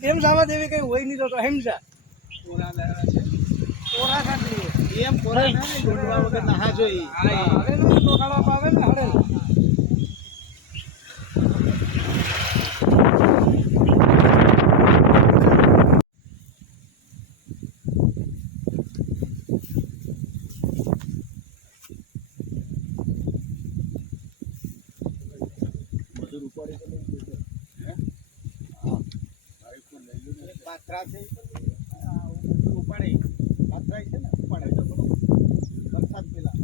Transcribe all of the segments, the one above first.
કેમ જવા દેવી કઈ હોય નહીં તો હેમજા કોરા કાઢી એમ કોરા વગર નહા જોઈ આવે ને હડે પાત્રા છે ઉપાડે પાત્રા છે ને ઉપાડે તો વરસાદ પેલા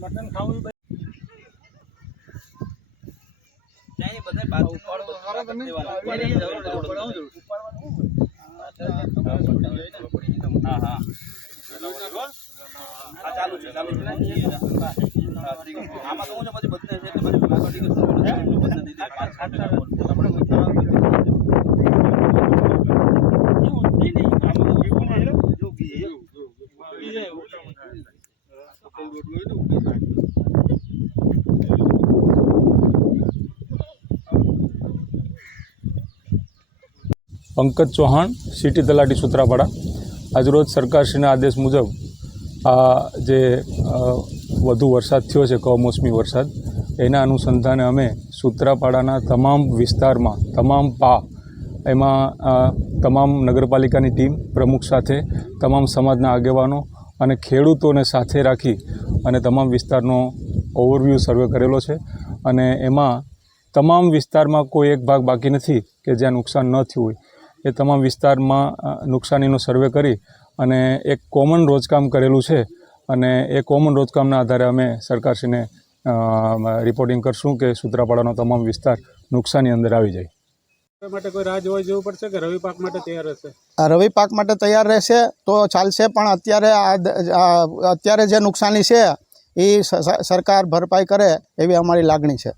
મટન ખાવું ચાલુ છે આમાં તો હું પછી બધે છે પંકજ ચૌહાણ, સિટી તલાટી સૂત્રાપાડા। આજરોજ સરકારશ્રીના આદેશ મુજબ આ જે વધુ વરસાદ થયો છે, કમોસમી વરસાદ, એના અનુસંધાને અમે સૂત્રાપાડાના તમામ વિસ્તારમાં એમાં તમામ નગરપાલિકાની ટીમ પ્રમુખ સાથે તમામ સમાજના આગેવાનો અને ખેડૂતોને સાથે રાખી અને તમામ વિસ્તારનો ઓવરવ્યૂ સર્વે કરેલો છે અને એમાં તમામ વિસ્તારમાં કોઈ એક ભાગ બાકી નથી કે જ્યાં નુકસાન ન થયું હોય। એ તમામ વિસ્તારમાં નુકસાનીનો સર્વે કરી અને એક કોમન રોજકામ કરેલું છે અને એ કોમન રોજકામના આધારે અમે સરકારશ્રીને રિપોર્ટિંગ કરશું કે સૂત્રાપાડાનો તમામ વિસ્તાર નુકસાની અંદર આવી જાય। માટે કોઈ રાહ જોવા જવું પડશે કે રવિ પાક માટે તૈયાર રહેશે? રવિ પાક માટે તૈયાર રહેશે તો ચાલશે, પણ અત્યારે જે નુકસાની છે એ સરકાર ભરપાઈ કરે એવી અમારી લાગણી છે।